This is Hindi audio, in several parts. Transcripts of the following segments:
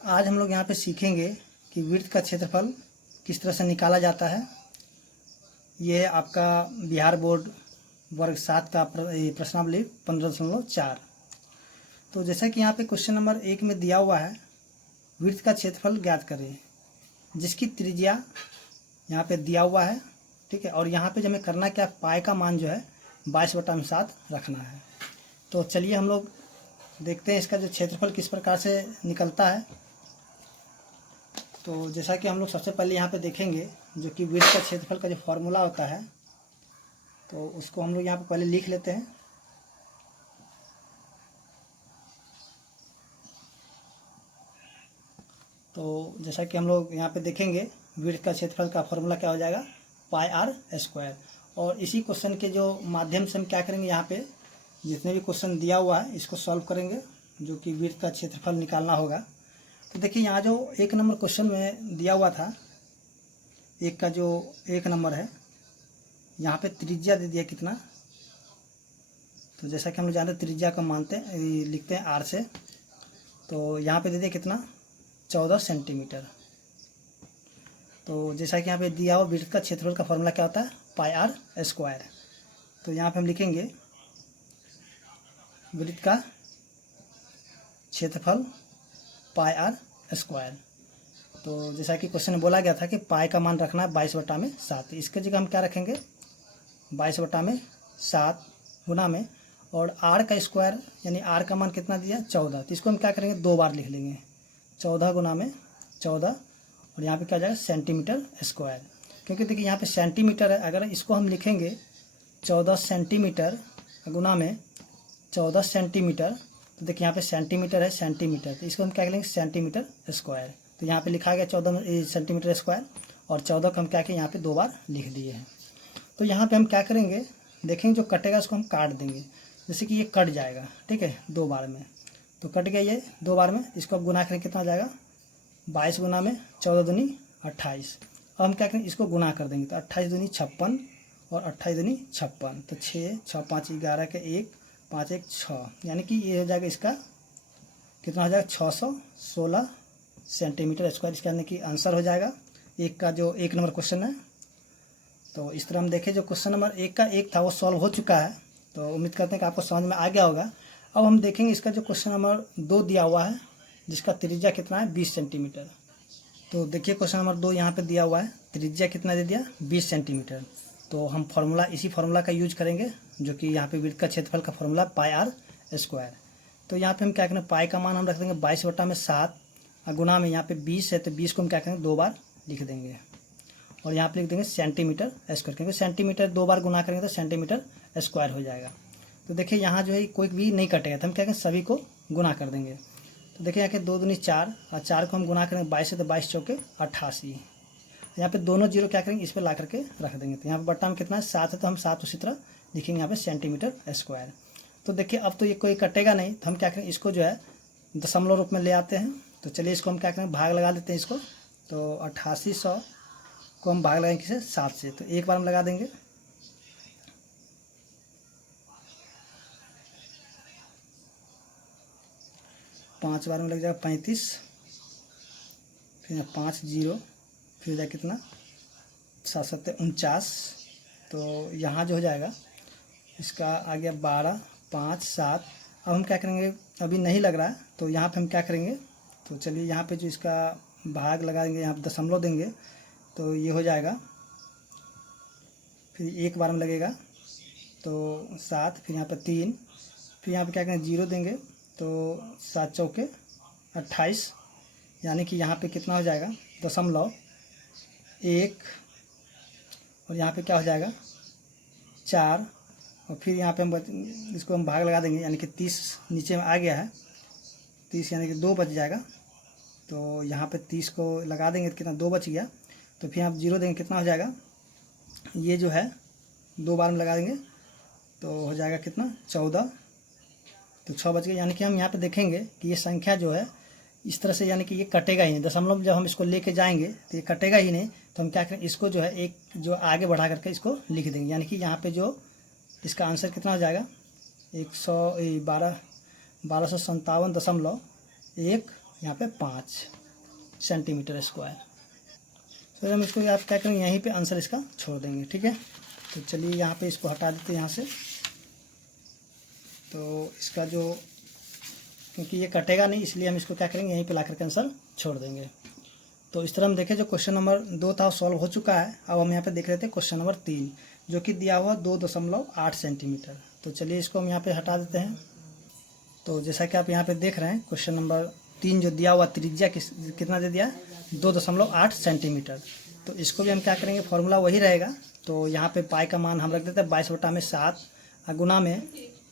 आज हम लोग यहाँ पे सीखेंगे कि वृत्त का क्षेत्रफल किस तरह से निकाला जाता है। ये है आपका बिहार बोर्ड वर्ग 7 का प्रश्नावली 15.4। तो जैसा कि यहाँ पे क्वेश्चन नंबर 1 में दिया हुआ है, वृत्त का क्षेत्रफल ज्ञात करें जिसकी त्रिज्या यहाँ पे दिया हुआ है, ठीक है। और यहाँ पे जो हमें करना क्या, पाई का मान जो है 22/7 रखना है। तो चलिए हम लोग देखते हैं इसका जो क्षेत्रफल किस प्रकार से निकलता है। तो जैसा कि हम लोग सबसे पहले यहाँ पे देखेंगे जो कि वृत्त का क्षेत्रफल का जो फॉर्मूला होता है, तो उसको हम लोग यहाँ पे पहले लिख लेते हैं। तो जैसा कि हम लोग यहाँ पे देखेंगे वृत्त का क्षेत्रफल का फॉर्मूला क्या हो जाएगा, पाई आर स्क्वायर। और इसी क्वेश्चन के जो माध्यम से हम क्या करेंगे, यहाँ पे जितने भी क्वेश्चन दिया हुआ है इसको सॉल्व करेंगे, जो कि वृत्त का क्षेत्रफल निकालना होगा। तो देखिए यहाँ जो 1 नंबर क्वेश्चन में दिया हुआ था, एक का जो 1 नंबर है, यहाँ पे त्रिज्या दे दिया कितना। तो जैसा कि हम लोग जानते हैं त्रिज्या को मानते हैं, लिखते हैं आर से। तो यहाँ पे दे दिया कितना, 14 सेंटीमीटर। तो जैसा कि यहाँ पे दिया हुआ वृत्त का क्षेत्रफल का फॉर्मूला क्या होता है, पाई आर स्क्वायर। तो यहाँ पे हम लिखेंगे वृत्त का क्षेत्रफल पाई आर स्क्वायर। तो जैसा कि क्वेश्चन में बोला गया था कि पाई का मान रखना है 22/7। इसके जगह हम क्या रखेंगे, 22/7 गुना में, और आर का स्क्वायर यानी आर का मान कितना दिया, 14। तो इसको हम क्या करेंगे, 2 बार लिख लेंगे, 14 गुना में 14, और यहाँ पे क्या जाएगा सेंटीमीटर स्क्वायर। क्योंकि देखिए यहाँ पे सेंटीमीटर है, अगर इसको हम लिखेंगे 14 सेंटीमीटर गुना में 14 सेंटीमीटर, तो देखिए यहाँ पे सेंटीमीटर है, सेंटीमीटर, तो इसको हम क्या करेंगे सेंटीमीटर स्क्वायर। तो यहाँ पे लिखा गया 14 सेंटीमीटर स्क्वायर, और 14 को हम क्या किए यहाँ पे 2 बार लिख दिए हैं। तो यहाँ पे हम क्या करेंगे, देखेंगे जो कटेगा उसको हम काट देंगे। जैसे कि ये कट जाएगा, ठीक है, 2 बार में, तो कट गया ये 2 बार में। इसको अब गुना करें, कितना जाएगा, 22 गुना में 14 दूनी 28। अब हम क्या करेंगे, इसको गुना कर देंगे, तो 28 दूनी 56 और 28 दूनी 56, तो 6 6 5 11 के 1 5 1 6, यानी कि ये हो जाएगा इसका कितना हो जाएगा, 616 सेंटीमीटर स्क्वायर। इसका यानी कि आंसर हो जाएगा एक का जो 1 नंबर क्वेश्चन है। तो इस तरह हम देखें जो क्वेश्चन नंबर 1 का 1 था वो सॉल्व हो चुका है। तो उम्मीद करते हैं कि आपको समझ में आ गया होगा। अब हम देखेंगे इसका जो क्वेश्चन नंबर 2 दिया हुआ है, जिसका त्रिज्या कितना है, 20 सेंटीमीटर। तो देखिए क्वेश्चन नंबर 2 यहाँ पे दिया हुआ है, त्रिज्या कितना दे दिया, 20 सेंटीमीटर। तो हम फार्मूला इसी फार्मूला का यूज करेंगे, जो कि यहाँ पे वृत्त का क्षेत्रफल का फार्मूला पाई आर स्क्वायर। तो यहाँ पे हम क्या करेंगे, पाई का मान हम रख देंगे 22/7, गुना में यहाँ पे 20 है, तो 20 को हम क्या करेंगे 2 बार लिख देंगे, और यहाँ पे लिख देंगे सेंटीमीटर स्क्वायर, क्योंकि सेंटीमीटर 2 बार गुना करेंगे तो सेंटीमीटर स्क्वायर हो जाएगा। तो देखिए यहाँ जो है कोई भी नहीं कटेगा, तो हम क्या करेंगे सभी को गुना कर देंगे। तो देखिए यहाँ के 2 दूनी 4, और 4 को हम गुना करेंगे 22 से, तो 22 चौके 88। यहाँ पे दोनों जीरो क्या करेंगे, इस पर ला करके रख देंगे। तो यहाँ पे बट्टा में कितना है, 7 है, तो हम 7 उसी तरह लिखेंगे यहाँ पे सेंटीमीटर स्क्वायर। तो देखिए अब तो ये कोई कटेगा नहीं, तो हम क्या करेंगे, इसको जो है दशमलव रूप में ले आते हैं। तो चलिए इसको हम क्या करेंगे, भाग लगा लेते हैं इसको। तो 8800 को हम भाग लगाएंगे किसे, 7 से, तो एक बार हम लगा देंगे। पाँच बार में लग जाएगा 35, फिर 5 जीरो, फिर जाए कितना 7 7 49। तो यहाँ जो हो जाएगा इसका आ गया 12 5 7। अब हम क्या करेंगे, अभी नहीं लग रहा है, तो यहाँ पे हम क्या करेंगे, तो चलिए यहाँ पे जो इसका भाग लगाएंगे, यहाँ पे दशमलव देंगे, तो ये हो जाएगा। फिर एक बार में लगेगा तो 7, फिर यहाँ पे 3, फिर यहाँ पे क्या करेंगे जीरो देंगे, तो 7 चौके 28, यानी कि यहाँ पे कितना हो जाएगा, 0.1, और यहाँ पे क्या हो जाएगा 4, और फिर यहाँ पे हम इसको हम भाग लगा देंगे, यानी कि 30 नीचे में आ गया है, 30 यानी कि 2 बच जाएगा। तो यहाँ पे 30 को लगा देंगे तो कितना 2 बच गया। तो फिर आप जीरो देंगे, कितना हो जाएगा, ये जो है 2 बार में लगा देंगे, तो हो जाएगा कितना 14, तो 6 बच गए। यानी कि हम यहाँ पे देखेंगे कि ये संख्या जो है इस तरह से, यानी कि ये कटेगा ही नहीं, दशमलव जब हम इसको लेके जाएंगे तो ये कटेगा ही नहीं। तो हम क्या करें, इसको जो है एक जो आगे बढ़ा करके इसको लिख देंगे, यानी कि यहाँ पे जो इसका आंसर कितना हो जाएगा, 1257.1 यहाँ पे 5 सेंटीमीटर स्क्वायर। तो हम इसको आप क्या करेंगे, यहीं पे आंसर इसका छोड़ देंगे। ठीक है, तो चलिए यहाँ पे इसको हटा देते हैं यहाँ से। तो इसका जो, क्योंकि ये कटेगा नहीं इसलिए हम इसको क्या करेंगे, यहीं पे ला करके आंसर छोड़ देंगे। तो इस तरह हम देखें जो क्वेश्चन नंबर 2 था सॉल्व हो चुका है। अब हम यहाँ पे देख रहे थे क्वेश्चन नंबर 3 जो कि दिया हुआ 2.8 सेंटीमीटर। तो चलिए इसको हम यहाँ पे हटा देते हैं। तो जैसा कि आप यहाँ पे देख रहे हैं क्वेश्चन नंबर 3 जो दिया हुआ त्रिज्या कितना दे दिया, 2.8 सेंटीमीटर। तो इसको भी हम क्या करेंगे, फॉर्मूला वही रहेगा। तो यहाँ पे पाई का मान हम रख देते हैं 22/7 गुना में,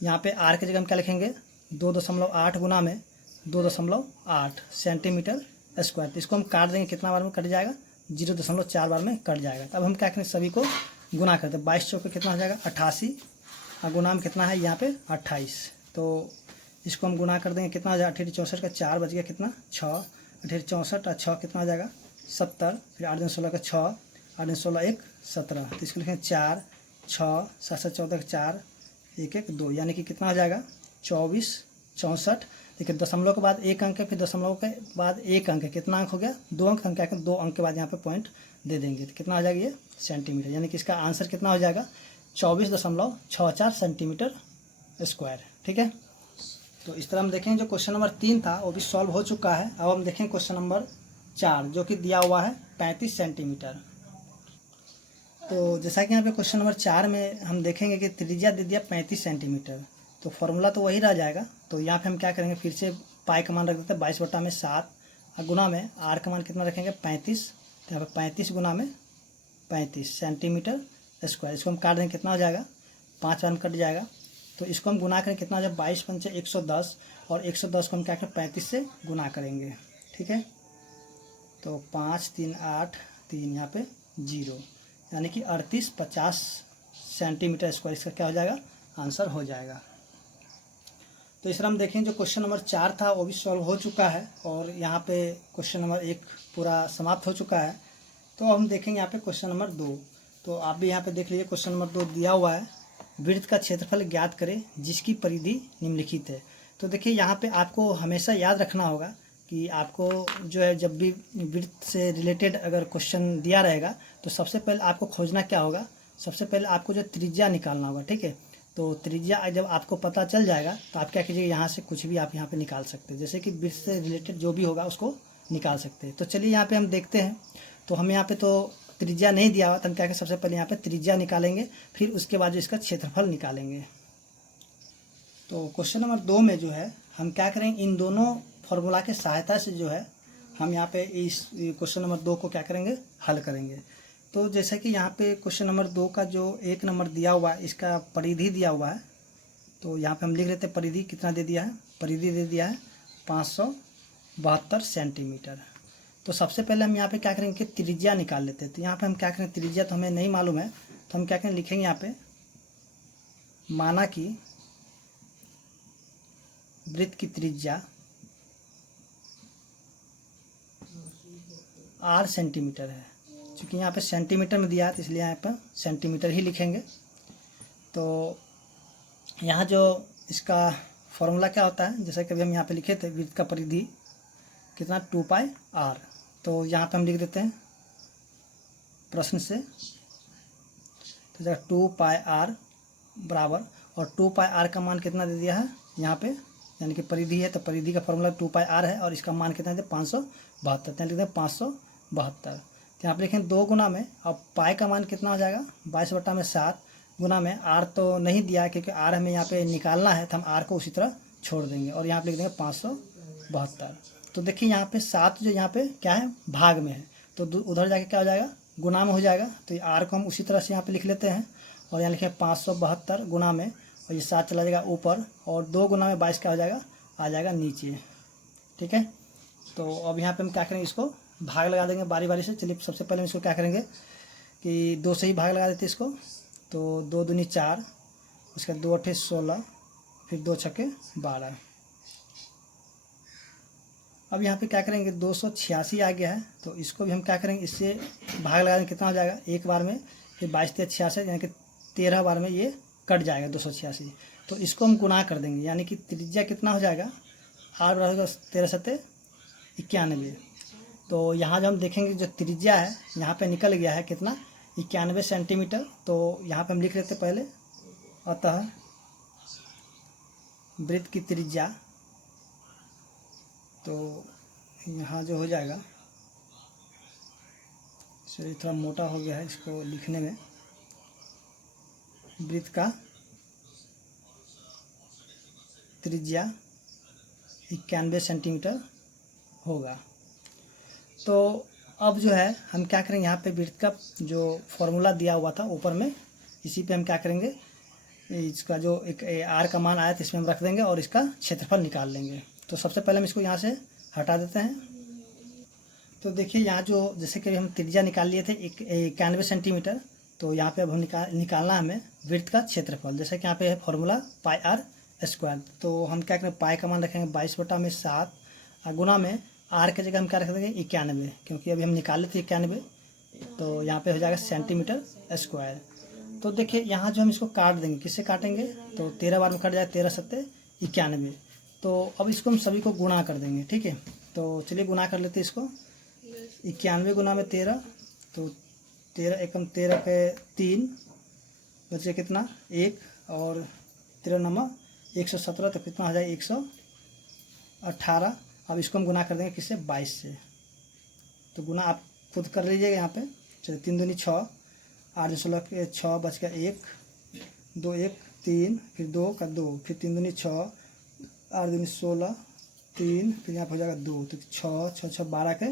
यहाँ पे आर की जगह हम क्या लिखेंगे, 2.8 गुना में 2.8 सेंटीमीटर स्क्वायर। तो इसको हम काट देंगे, कितना बार में कट जाएगा, 0.4 बार में कट जाएगा। तब हम क्या करेंगे, सभी को गुना करते हैं। 22 चौके कितना हो जाएगा 88, और गुना में कितना है यहाँ पे 28। तो इसको हम गुना कर देंगे, कितना हो जाएगा 88 का 4 बच गया कितना 6, 88 और 6 कितना हो जाएगा 70, फिर 8 दिन 16 का 6, 8 दिन 16 1 17। तो इसको लिखेंगे 4 6 7 7 14 का 4 1 1 2, यानी कि कितना हो जाएगा 24 64। देखिए दशमलव के बाद एक अंक है, फिर दशमलव के बाद एक अंक है, कितना अंक हो गया 2 अंक। हम क्या करें 2 अंक के बाद यहाँ पे पॉइंट दे देंगे, तो कितना हो जाएगा ये सेंटीमीटर, यानी कि इसका आंसर कितना हो जाएगा 24.64 सेंटीमीटर स्क्वायर। ठीक है, तो इस तरह हम देखेंगे जो क्वेश्चन नंबर 3 था वो भी सॉल्व हो चुका है। अब हम देखें क्वेश्चन नंबर 4 जो कि दिया हुआ है 35 सेंटीमीटर। तो जैसा कि यहाँ पे क्वेश्चन नंबर 4 में हम देखेंगे कि त्रिज्या दे दिया 35 सेंटीमीटर, तो फॉर्मूला तो वही रह जाएगा। तो यहाँ पे हम क्या करेंगे, फिर से पाई का मान रख देते हैं 22/7 और गुना में आर का मान कितना रखेंगे 35। तो यहाँ पे 35 गुना में 35 सेंटीमीटर स्क्वायर। इसको हम काट देंगे, कितना हो जाएगा 5 बार में कट जाएगा। तो इसको हम गुना करें, कितना हो जाएगा 22 पंचे 110, और 110 को हम क्या करें 35 से गुना करेंगे। ठीक है, तो 5 3 8 3 यहाँ पे 0, यानी कि 3850 सेंटीमीटर स्क्वायर इसका क्या हो जाएगा आंसर हो जाएगा। तो इस तरह हम देखें जो क्वेश्चन नंबर 4 था वो भी सॉल्व हो चुका है, और यहाँ पे क्वेश्चन नंबर 1 पूरा समाप्त हो चुका है। तो हम देखेंगे यहाँ पे क्वेश्चन नंबर 2। तो आप भी यहाँ पे देख लीजिए, क्वेश्चन नंबर 2 दिया हुआ है, वृत्त का क्षेत्रफल ज्ञात करें जिसकी परिधि निम्नलिखित है। तो देखिए यहाँ पे आपको हमेशा याद रखना होगा कि आपको जो है जब भी वृत्त से रिलेटेड अगर क्वेश्चन दिया रहेगा तो सबसे पहले आपको खोजना क्या होगा, सबसे पहले आपको जो त्रिज्या निकालना होगा। ठीक है, तो त्रिज्या जब आपको पता चल जाएगा तो आप क्या कीजिएगा, यहाँ से कुछ भी आप यहाँ पे निकाल सकते हैं, जैसे कि वृत्त से रिलेटेड जो भी होगा उसको निकाल सकते हैं। तो चलिए यहाँ पे हम देखते हैं। तो हम यहाँ पे तो त्रिज्या नहीं दिया हुआ, तो हम क्या करें सबसे पहले यहाँ पे त्रिज्या निकालेंगे, फिर उसके बाद जो इसका क्षेत्रफल निकालेंगे। तो क्वेश्चन नंबर 2 में जो है हम क्या करेंगे, इन दोनों फॉर्मूला के सहायता से जो है हम यहाँ पे इस क्वेश्चन नंबर 2 को क्या करेंगे हल करेंगे। तो जैसे कि यहाँ पे क्वेश्चन नंबर 2 का जो 1 नंबर दिया हुआ है इसका परिधि दिया हुआ है। तो यहाँ पे हम लिख लेते हैं परिधि कितना दे दिया है, परिधि दे दिया है 572 सेंटीमीटर। तो सबसे पहले हम यहाँ पे क्या करेंगे कि त्रिज्या निकाल लेते हैं। तो यहाँ पे हम क्या करेंगे, त्रिज्या तो हमें नहीं मालूम है, तो हम क्या करेंगे लिखेंगे यहाँ पे, माना कि वृत्त की त्रिज्या 8 सेंटीमीटर है। क्योंकि यहाँ पे सेंटीमीटर में दिया है तो इसलिए यहाँ पर सेंटीमीटर ही लिखेंगे। तो यहाँ जो इसका फॉर्मूला क्या होता है, जैसे कि अभी हम यहाँ पे लिखे थे वृत्त का परिधि कितना 2πr। तो यहाँ पे हम लिख देते हैं प्रश्न से, तो जगह 2πr बराबर, और 2πr का मान कितना दे दिया है यहाँ पे, यानी कि परिधि है तो परिधि का फॉर्मूला 2πr है, और इसका मान कितना है 572, तो लिखते हैं 572। तो यहाँ पे लिखें 2 गुना में, अब पाई का मान कितना हो जाएगा 22/7 गुना में, आर तो नहीं दिया है क्योंकि आर हमें यहाँ पे निकालना है, तो हम आर को उसी तरह छोड़ देंगे और यहाँ पे लिख देंगे 572। तो देखिए यहाँ पे 7 जो यहाँ पे क्या है भाग में है, तो उधर जाके क्या हो जाएगा गुना में हो जाएगा। तो ये आर को हम उसी तरह से यहाँ पे लिख लेते हैं, और यहाँ लिखे 572 गुना में, और ये 7 चला जाएगा ऊपर, और 2 गुना में 22 क्या हो जाएगा आ जाएगा नीचे। ठीक है, तो अब यहाँ पे हम क्या करेंगे, इसको भाग लगा देंगे बारी बारी से। चलिए सबसे पहले हम इसको क्या करेंगे कि 2 से ही भाग लगा देते हैं इसको। तो 2 दूनी 4, उसके 2 अठे 16, फिर 2 छक्के 12। अब यहाँ पे क्या करेंगे 286 आ गया है, तो इसको भी हम क्या करेंगे इससे भाग लगा देंगे, कितना हो जाएगा एक बार में, फिर 22 × 66 यानी कि 13 बार में ये कट जाएगा 286। तो इसको हम गुना कर देंगे, यानी कि त्रिज्या कितना हो जाएगा 8 बराबर 13 × 7 91। तो यहाँ जो हम देखेंगे जो त्रिज्या है यहाँ पे निकल गया है कितना 91 सेंटीमीटर। तो यहाँ पे हम लिख लेते पहले, अतः वृत्त की त्रिज्या, तो यहाँ जो हो जाएगा, चलिए थोड़ा मोटा हो गया है इसको लिखने में, वृत्त का त्रिज्या 91 सेंटीमीटर होगा। तो अब जो है हम क्या करेंगे, यहाँ पे वृत्त का जो फॉर्मूला दिया हुआ था ऊपर में, इसी पे हम क्या करेंगे, इसका जो एक आर का मान आया था इसमें हम रख देंगे और इसका क्षेत्रफल निकाल लेंगे। तो सबसे पहले हम इसको यहाँ से हटा देते हैं। तो देखिए यहाँ जो जैसे कि हम त्रिज्या निकाल लिए थे 91 सेंटीमीटर, तो यहाँ पे अब हम निकालना है हमें वृत्त का क्षेत्रफल। जैसे कि यहाँ पे है फॉर्मूला पाई आर स्क्वायर। तो हम क्या करें, पाई का मान रखेंगे 22/7 और गुना में आर की जगह हम क्या रख देंगे 91, क्योंकि अभी हम निकाले थे 91। तो यहाँ पे हो जाएगा सेंटीमीटर स्क्वायर। तो देखिए यहाँ जो हम इसको काट देंगे, किससे काटेंगे, तो 13 बार में कट जाएगा, 13 सत्ते 91। तो अब इसको हम सभी को गुणा कर देंगे, ठीक है। तो चलिए गुणा कर लेते हैं इसको, 91 गुना में 13, तो 13 एकम 13 के 3 बचे कितना 1 और 13 नमा 117, तो कितना हो जाएगा 118। अब इसको हम गुना कर देंगे किससे 22 से। तो गुना आप खुद कर लीजिएगा यहाँ पे। चलिए 3 दूनी 6, 8 16 के 6 बच गया 1, 2 1 3, फिर 2 का 2, फिर 3 दूनी 6, 8 दूनी 16, 3, फिर यहाँ पर हो जाएगा 2, तो 6 6 6 12 के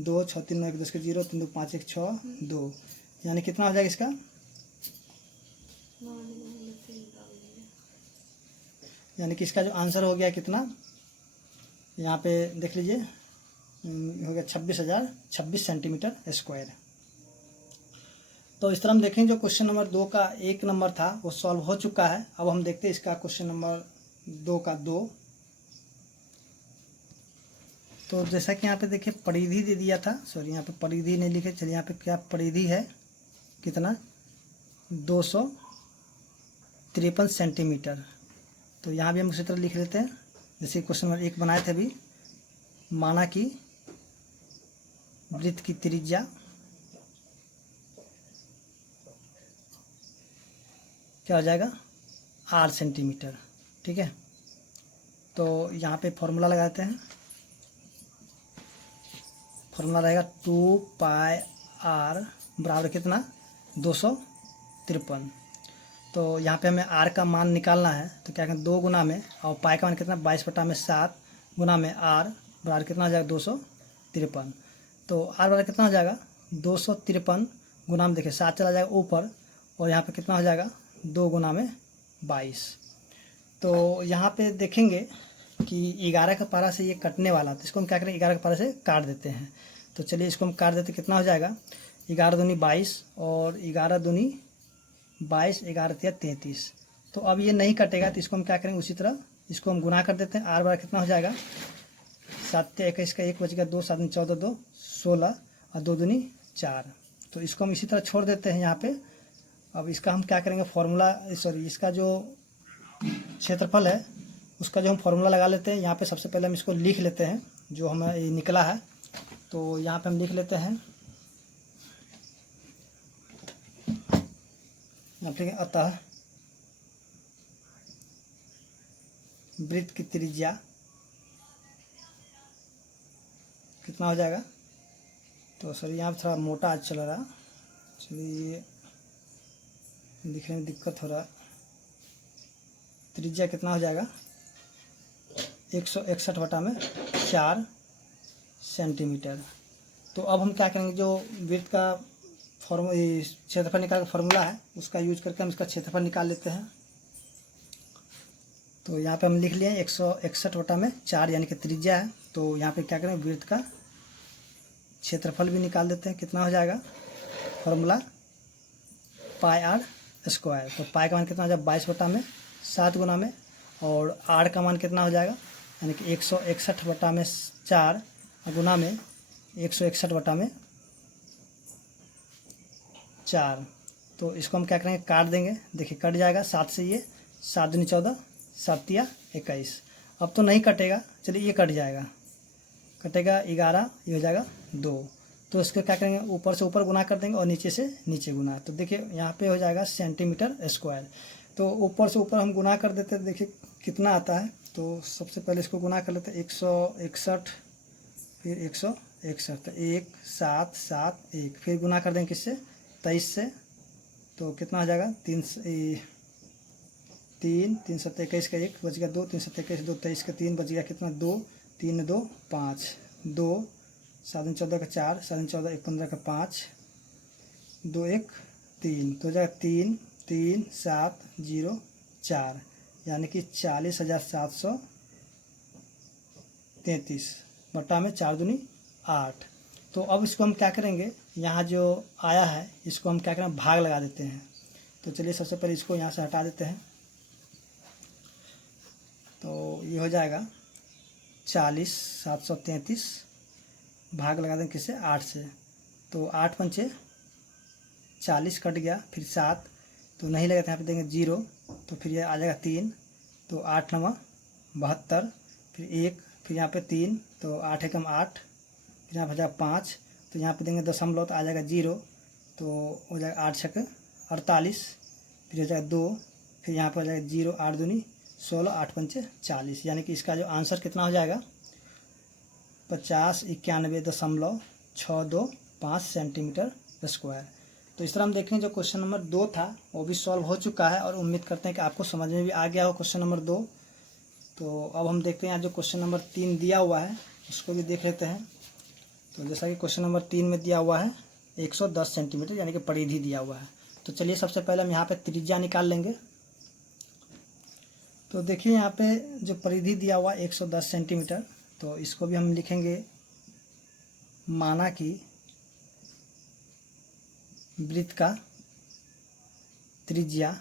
2, 6 3 9 1 10 के 0, 3 2 5 1 6 2, यानी कितना हो जाएगा इसका, यानी कि इसका जो आंसर हो गया कितना, यहाँ पे देख लीजिए हो गया 26 सेंटीमीटर स्क्वायर। तो इस तरह हम देखें जो क्वेश्चन नंबर 2 का 1 नंबर था वो सॉल्व हो चुका है। अब हम देखते हैं इसका क्वेश्चन नंबर 2 का 2। तो जैसा कि यहाँ पे देखिए परिधि दे दिया था, सॉरी यहाँ पे परिधि नहीं लिखे, चलिए यहाँ पे क्या परिधि है कितना 253 सेंटीमीटर। तो यहाँ भी हम उसी तरह लिख लेते हैं जैसे क्वेश्चन नंबर 1 बनाए थे अभी। माना कि वृत्त की त्रिज्या क्या हो जाएगा 8 सेंटीमीटर, ठीक है। तो यहाँ पे फॉर्मूला लगाते हैं, फॉर्मूला रहेगा 2 पाई आर बराबर कितना 253। तो यहाँ पे हमें आर का मान निकालना है, तो क्या करें 2 गुना में, और पाई का मान कितना 22/7 गुना में आर बराबर कितना हो जाएगा 253। तो आर बराबर कितना हो जाएगा 253 गुना में, देखिए 7 चला जाएगा ऊपर, और यहाँ पे कितना हो जाएगा 2 गुना में 22। तो यहाँ पे देखेंगे कि 11 का पारा से ये कटने वाला, तो इसको हम क्या करें 11 के पारा से काट देते हैं। तो चलिए इसको हम काट देते, कितना हो जाएगा 11 दूनी 22 और 11 दूनी 22, 11 तिया 33। तो अब ये नहीं कटेगा, तो इसको हम क्या करेंगे उसी तरह इसको हम गुना कर देते हैं। आर बराबर कितना हो जाएगा 7 21 का 1 बच गया 2, 7 14 2 16 और 2 दूनी 4। तो इसको हम इसी तरह छोड़ देते हैं यहाँ पे। अब इसका हम क्या करेंगे फॉर्मूला, सॉरी इसका जो क्षेत्रफल है उसका जो हम फॉर्मूला लगा लेते हैं। यहाँ पे सबसे पहले हम इसको लिख लेते हैं जो हमें निकला है। तो यहाँ पे हम लिख लेते हैं, अतः वृत्त की त्रिज्या कितना हो जाएगा, तो सॉरी यहाँ थोड़ा मोटा आज चल रहा, चलिए लिखने में दिक्कत हो रहा। त्रिज्या कितना हो जाएगा 161/4 सेंटीमीटर। तो अब हम क्या करेंगे, जो वृत्त का क्षेत्रफल निकाल का फॉर्मूला है उसका यूज करके हम इसका क्षेत्रफल निकाल लेते हैं। तो यहाँ पे हम लिख लिए 161/4 यानी कि त्रिज्या है। तो यहाँ पे क्या करें वृत्त का क्षेत्रफल भी निकाल देते हैं, कितना हो जाएगा फॉर्मूला पाई आर स्क्वायर। तो पाई का मान कितना हो जाएगा 22/7 गुना में, और आर का मान कितना हो जाएगा यानी कि 161/4 गुना में 161/4। तो इसको हम क्या करेंगे काट देंगे, देखिए कट जाएगा 7 से, ये 7 दूनी 14 7 तिया 21। अब तो नहीं कटेगा, चलिए ये कट जाएगा, कटेगा 11, ये हो जाएगा 2। तो इसको क्या करेंगे, ऊपर से ऊपर गुना कर देंगे और नीचे से नीचे गुना। तो देखिए यहाँ पे हो जाएगा सेंटीमीटर स्क्वायर। तो ऊपर से ऊपर हम गुना कर देते हैं, देखिए कितना आता है। तो सबसे पहले इसको गुना कर लेते हैं, 161 फिर 161, तो 1 7 7 1, फिर गुना कर देंगे किससे, 23 से। तो कितना हो जाएगा, 3 3 7 21 का 1 बच गया 2, 3 7 21 2, 23 का 3 बच गया कितना, 2 3 2 5, 2 7 14 का 4, 7 14 1 15 का 5, 2 1 3, तो हो जाएगा 3 3 7 0 4, यानी कि 40,733 बटा में 4 दूनी 8। तो अब इसको हम क्या करेंगे, यहाँ जो आया है इसको हम क्या करें, भाग लगा देते हैं। तो चलिए सबसे पहले इसको यहाँ से हटा देते हैं। तो ये हो जाएगा 40,733, भाग लगा देंगे किससे, 8 से। तो 8 पंचे 40 कट गया, फिर 7 तो नहीं लगा, यहाँ पे देंगे 0, तो फिर ये आ जाएगा 3, तो 8 9 72, फिर 1, फिर यहाँ पे 3, तो 8 एकम 8, फिर यहाँ पे हो जाएगा 5, तो यहाँ पे देंगे दशमलव, तो आ जाएगा 0, तो हो जाएगा 8 छक 48, फिर हो जाएगा 2, फिर यहाँ पर हो जाएगा 0, 8 दूनी 16, 8 पंचे 40, यानी कि इसका जो आंसर कितना हो जाएगा, 5091.625 सेंटीमीटर स्क्वायर। तो इस तरह हम देखें जो क्वेश्चन नंबर 2 था वो भी सॉल्व हो चुका है, और उम्मीद करते हैं कि आपको समझ में भी आ गया हो क्वेश्चन नंबर 2। तो अब हम देखते हैं यहाँ जो क्वेश्चन नंबर 3 दिया हुआ है उसको भी देख लेते हैं। तो जैसा कि क्वेश्चन नंबर 3 में दिया हुआ है 110 सेंटीमीटर, यानी कि परिधि दिया हुआ है। तो चलिए सबसे पहले हम यहाँ पे त्रिज्या निकाल लेंगे। तो देखिए यहाँ पे जो परिधि दिया हुआ 110 सेंटीमीटर, तो इसको भी हम लिखेंगे माना कि वृत्त का त्रिज्या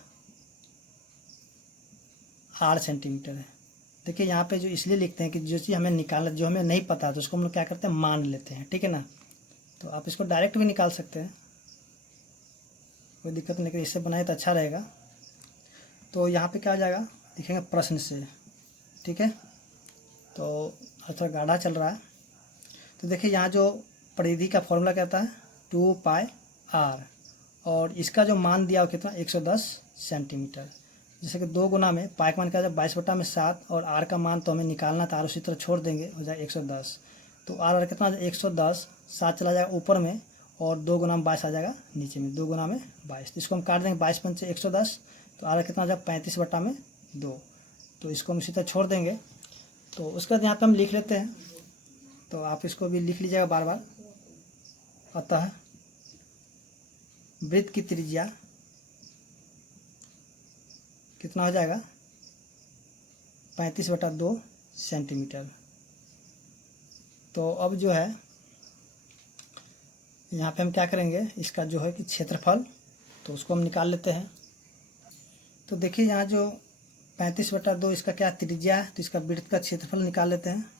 8 सेंटीमीटर है। देखिए यहाँ पे जो इसलिए लिखते हैं कि जो चीज़ हमें निकालना, जो हमें नहीं पता तो उसको हम लोग क्या करते हैं, मान लेते हैं, ठीक है ना। तो आप इसको डायरेक्ट भी निकाल सकते हैं, कोई दिक्कत नहीं, लेकिन इससे बनाए तो अच्छा रहेगा। तो यहाँ पे क्या हो जाएगा, लिखेंगे प्रश्न से, ठीक है। तो थोड़ा गाढ़ा चल रहा है। तो देखिए यहाँ जो परिधि का फॉर्मूला कहता है 2πr, और इसका जो मान दिया हो कितना, 110 सेंटीमीटर। जैसे कि 2 गुना में पाई का मान क्या है 22/7, और आर का मान तो हमें निकालना था, आर उसी तरह छोड़ देंगे, हो जाएगा 110। तो आर कितना 110, 7 चला जाएगा ऊपर में, और 2 गुना में 22 आ जाएगा नीचे में, 2 गुना में 22। तो इसको हम काट देंगे, 22 पंचे 110, तो आर कितना आ जाएगा 35/2। तो इसको हम इसी तरह छोड़ देंगे। तो उसके बाद यहाँ पे हम लिख लेते हैं, तो आप इसको भी लिख लीजिएगा बार बार। अतः वृत्त की त्रिज्या कितना हो जाएगा, 35/2 सेंटीमीटर। तो अब जो है यहाँ पे हम क्या करेंगे, इसका जो है कि क्षेत्रफल, तो उसको हम निकाल लेते हैं। तो देखिए यहाँ जो 35/2 इसका क्या त्रिज्या है, तो इसका वृत्त का क्षेत्रफल निकाल लेते हैं।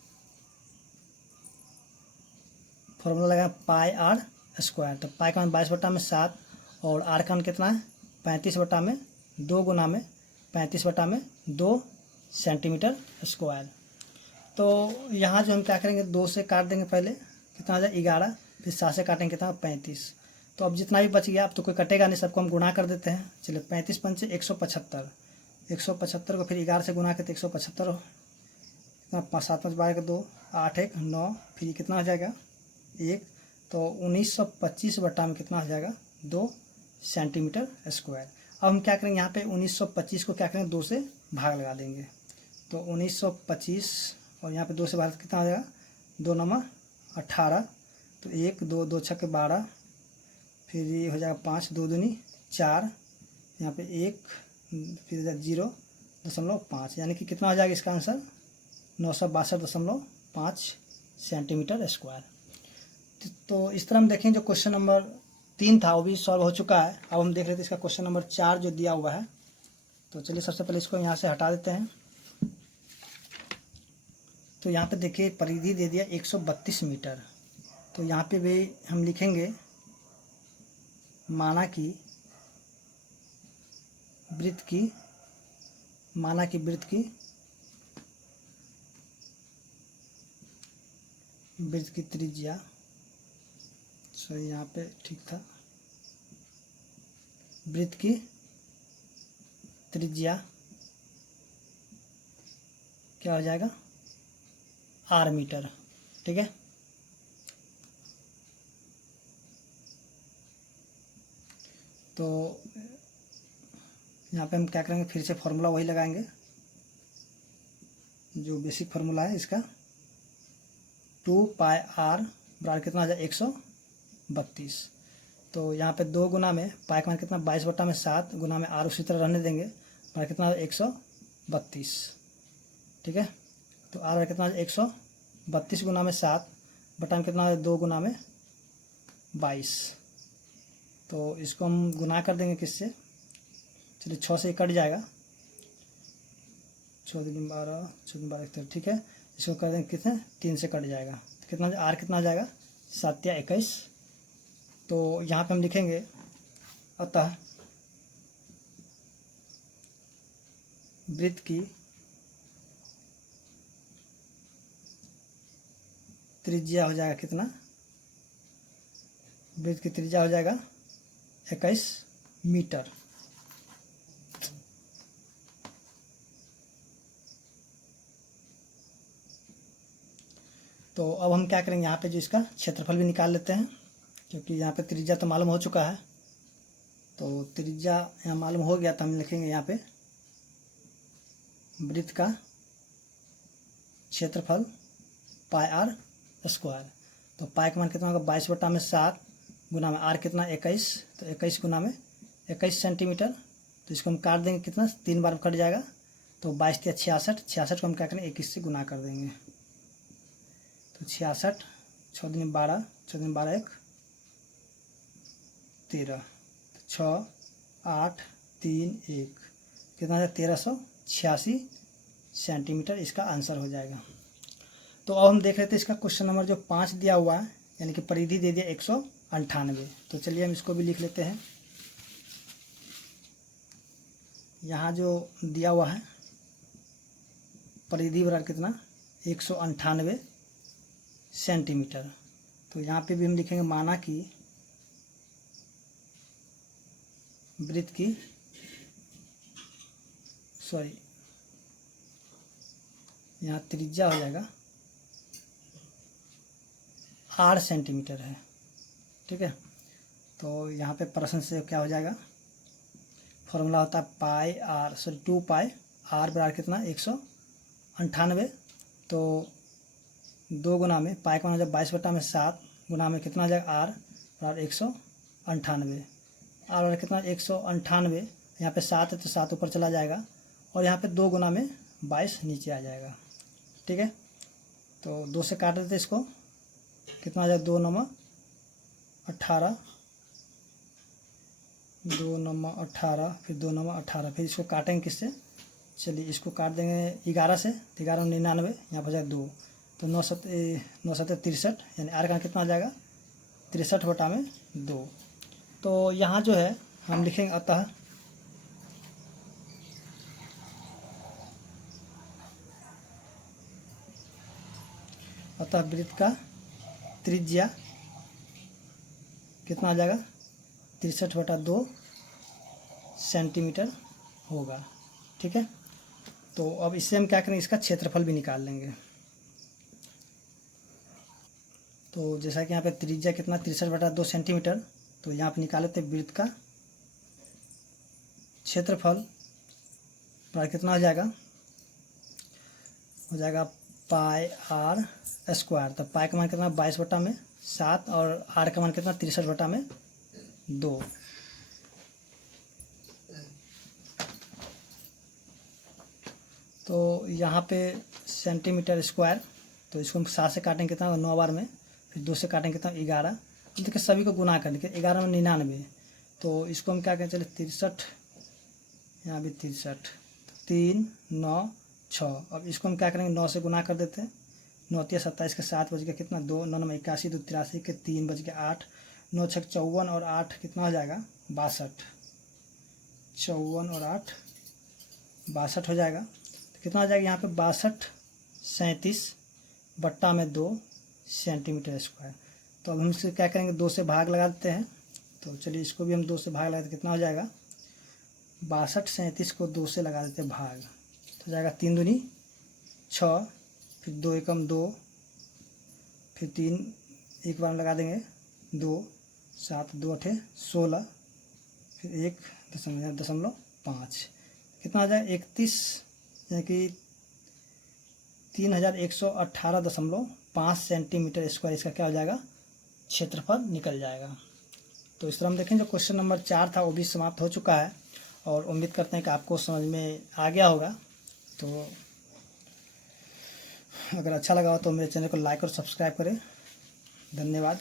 फॉर्मूला लगा पाई आर स्क्वायर। तो पाई का मान 22/7, और आर का मान कितना है 35/2 गुना में 35/2 सेंटीमीटर स्क्वायर। तो यहाँ जो हम क्या करेंगे, 2 से काट देंगे, पहले कितना आ जाए 11, फिर 7 से काटेंगे कितना 35। तो अब जितना भी बच गया, अब तो कोई कटेगा नहीं, सबको हम गुणा कर देते हैं। चलिए 35 पंचे 175, 175 को फिर 11 से गुना करते 175 हो, कितना 5 7 5 12 का 2, 8 1 9, फिर ये कितना हो जाएगा 1, तो 1925 बटा में कितना हो जाएगा 2 सेंटीमीटर स्क्वायर। अब हम क्या करेंगे, यहाँ पे 1925 को क्या करेंगे 2 से भाग लगा देंगे। तो 1925 और यहाँ पे 2 से भाग कितना हो जाएगा, 2 9 18, तो 1 2 2 6 12, फिर ये हो जाएगा 5 2 दूनी 4, यहाँ पे 1, फिर 0.5, यानी कि कितना हो जाएगा इसका आंसर 962.5 सेंटीमीटर स्क्वायर। तो इस तरह हम देखें जो क्वेश्चन नंबर 3 था वो भी सॉल्व हो चुका है। अब हम देख लेते हैं इसका क्वेश्चन नंबर 4 जो दिया हुआ है। तो चलिए सबसे पहले इसको यहाँ से हटा देते हैं। तो यहाँ पे देखिए परिधि दे दिया 132 मीटर। तो यहाँ पे भी हम लिखेंगे माना कि वृत्त की वृत्त की त्रिज्या, सॉरी यहाँ पे ठीक था, वृत्त की त्रिज्या क्या हो जाएगा, आर मीटर। ठीक है, तो यहाँ पे हम क्या करेंगे, फिर से फॉर्मूला वही लगाएंगे जो बेसिक फार्मूला है इसका, 2 पाई आर बराबर कितना आ जाए 132। तो यहाँ पे 2 गुना में पाई का मान कितना 22/7 गुना में आर उसी तरह रहने देंगे, बराबर कितना 132। ठीक है, तो आर बराबर कितना 132 गुना में 7 बटा में कितना 2 गुना में 22। तो इसको हम गुना कर देंगे किससे, चलिए 6 से कट जाएगा, 6 दूनी 12, 6 दूनी 12 ठीक है, इसको कर देंगे कितने 3 से कट जाएगा, तो कितना आर कितना आ जाएगा 7 या 21। तो यहाँ पे हम लिखेंगे अतः वृत्त की त्रिज्या हो जाएगा कितना, वृत्त की त्रिज्या हो जाएगा 21 मीटर। तो अब हम क्या करेंगे, यहाँ पे जो इसका क्षेत्रफल भी निकाल लेते हैं, क्योंकि यहाँ पे त्रिज्या तो मालूम हो चुका है। तो त्रिज्या यहाँ मालूम हो गया, तो हम लिखेंगे यहाँ पे वृत्त का क्षेत्रफल पाई आर स्क्वायर। तो पाई का मान कितना होगा 22/7 गुना में आर कितना 21, तो 21 गुना में 21 सेंटीमीटर। तो इसको हम काट देंगे कितना 3 बार कट जाएगा, तो 22 या 66, 66 को हम क्या करेंगे 21 से गुना कर देंगे, तो 66, 6 दूनी 12, 6 दूनी 12 1 13, 6 8 3 1 कितना है 1386 सेंटीमीटर इसका आंसर हो जाएगा। तो अब हम देख रहे थे इसका क्वेश्चन नंबर जो 5 दिया हुआ है, यानी कि परिधि दे दिया 198। तो चलिए हम इसको भी लिख लेते हैं। यहाँ जो दिया हुआ है परिधि बराबर कितना 198 सेंटीमीटर। तो यहाँ पे भी हम लिखेंगे माना कि वृत्त की यहाँ त्रिज्या हो जाएगा 8 सेंटीमीटर है। ठीक है, तो यहाँ पे प्रश्न से क्या हो जाएगा, फॉर्मूला होता है पाई आर 2 पाई आर बराबर कितना 198। तो 2 गुना में पाई का मान हो जाए 22/7 गुना में कितना आ जाएगा आर बराबर 198। आर बराबर कितना 198, यहाँ पे 7 है तो 7 ऊपर चला जाएगा, और यहाँ पे 2 गुना में 22 नीचे आ जाएगा। ठीक है, तो 2 से काट देते इसको, कितना आ जाएगा 2 9 18, 2 9 18, फिर 2 9 18, फिर इसको काटेंगे किससे, चलिए इसको काट देंगे 11 से, 11 99, यहाँ पर जाएगा 2, तो 9 7 63, यानी आर का कितना आ जाएगा 63/2। तो यहाँ जो है हम लिखेंगे अतः वृत्त का त्रिज्या कितना आ जाएगा 63/2 सेंटीमीटर होगा। ठीक है, तो अब इससे हम क्या करेंगे, इसका क्षेत्रफल भी निकाल लेंगे। तो जैसा कि यहाँ पे त्रिज्या कितना 63/2 सेंटीमीटर, तो यहाँ पे निकाले थे वृत्त का क्षेत्रफल पर कितना हो जाएगा, पाई आर स्क्वायर। तो पाई का मान कितना 22/7 और आर का मान कितना 63/2। तो यहाँ पे सेंटीमीटर स्क्वायर, तो इसको हम 7 से काटेंगे कितना 9 बार में, फिर 2 से काटेंगे कितना 11, देखिए सभी को गुना कर देखिए 11 में 99। तो इसको हम क्या करें, चलिए 63, यहाँ भी 63, 3 9 6। अब इसको हम क्या करेंगे 9 से गुना कर देते हैं, 9 3 27 के 7 बज गया कितना 2, 9 9 81, 2 83 के 3 बज गया 8, 9 6 54 और 8 कितना हो जाएगा 62, 54 और 8 62 हो जाएगा। तो कितना आ जाएगा यहाँ पे 62 37 बट्टा में 2 सेंटीमीटर स्क्वायर। तो अब हम इससे क्या करेंगे, 2 से भाग लगा देते हैं। तो चलिए इसको भी हम 2 से भाग लगा देते, कितना हो जाएगा 62 37 को 2 से लगा देते हैं भाग, तो जाएगा 3 दूनी 6, फिर 2 एकम 2, फिर 3 एक बार लगा देंगे 2, 7 2 8 16, फिर 1.5 कितना आ जाए 31, यानी कि 3118.5 सेंटीमीटर स्क्वायर इसका क्या हो जाएगा, क्षेत्रफल निकल जाएगा। तो इस तरह हम देखें जो क्वेश्चन नंबर 4 था वो भी समाप्त हो चुका है, और उम्मीद करते हैं कि आपको समझ में आ गया होगा। तो अगर अच्छा लगा हो तो मेरे चैनल को लाइक और सब्सक्राइब करें। धन्यवाद।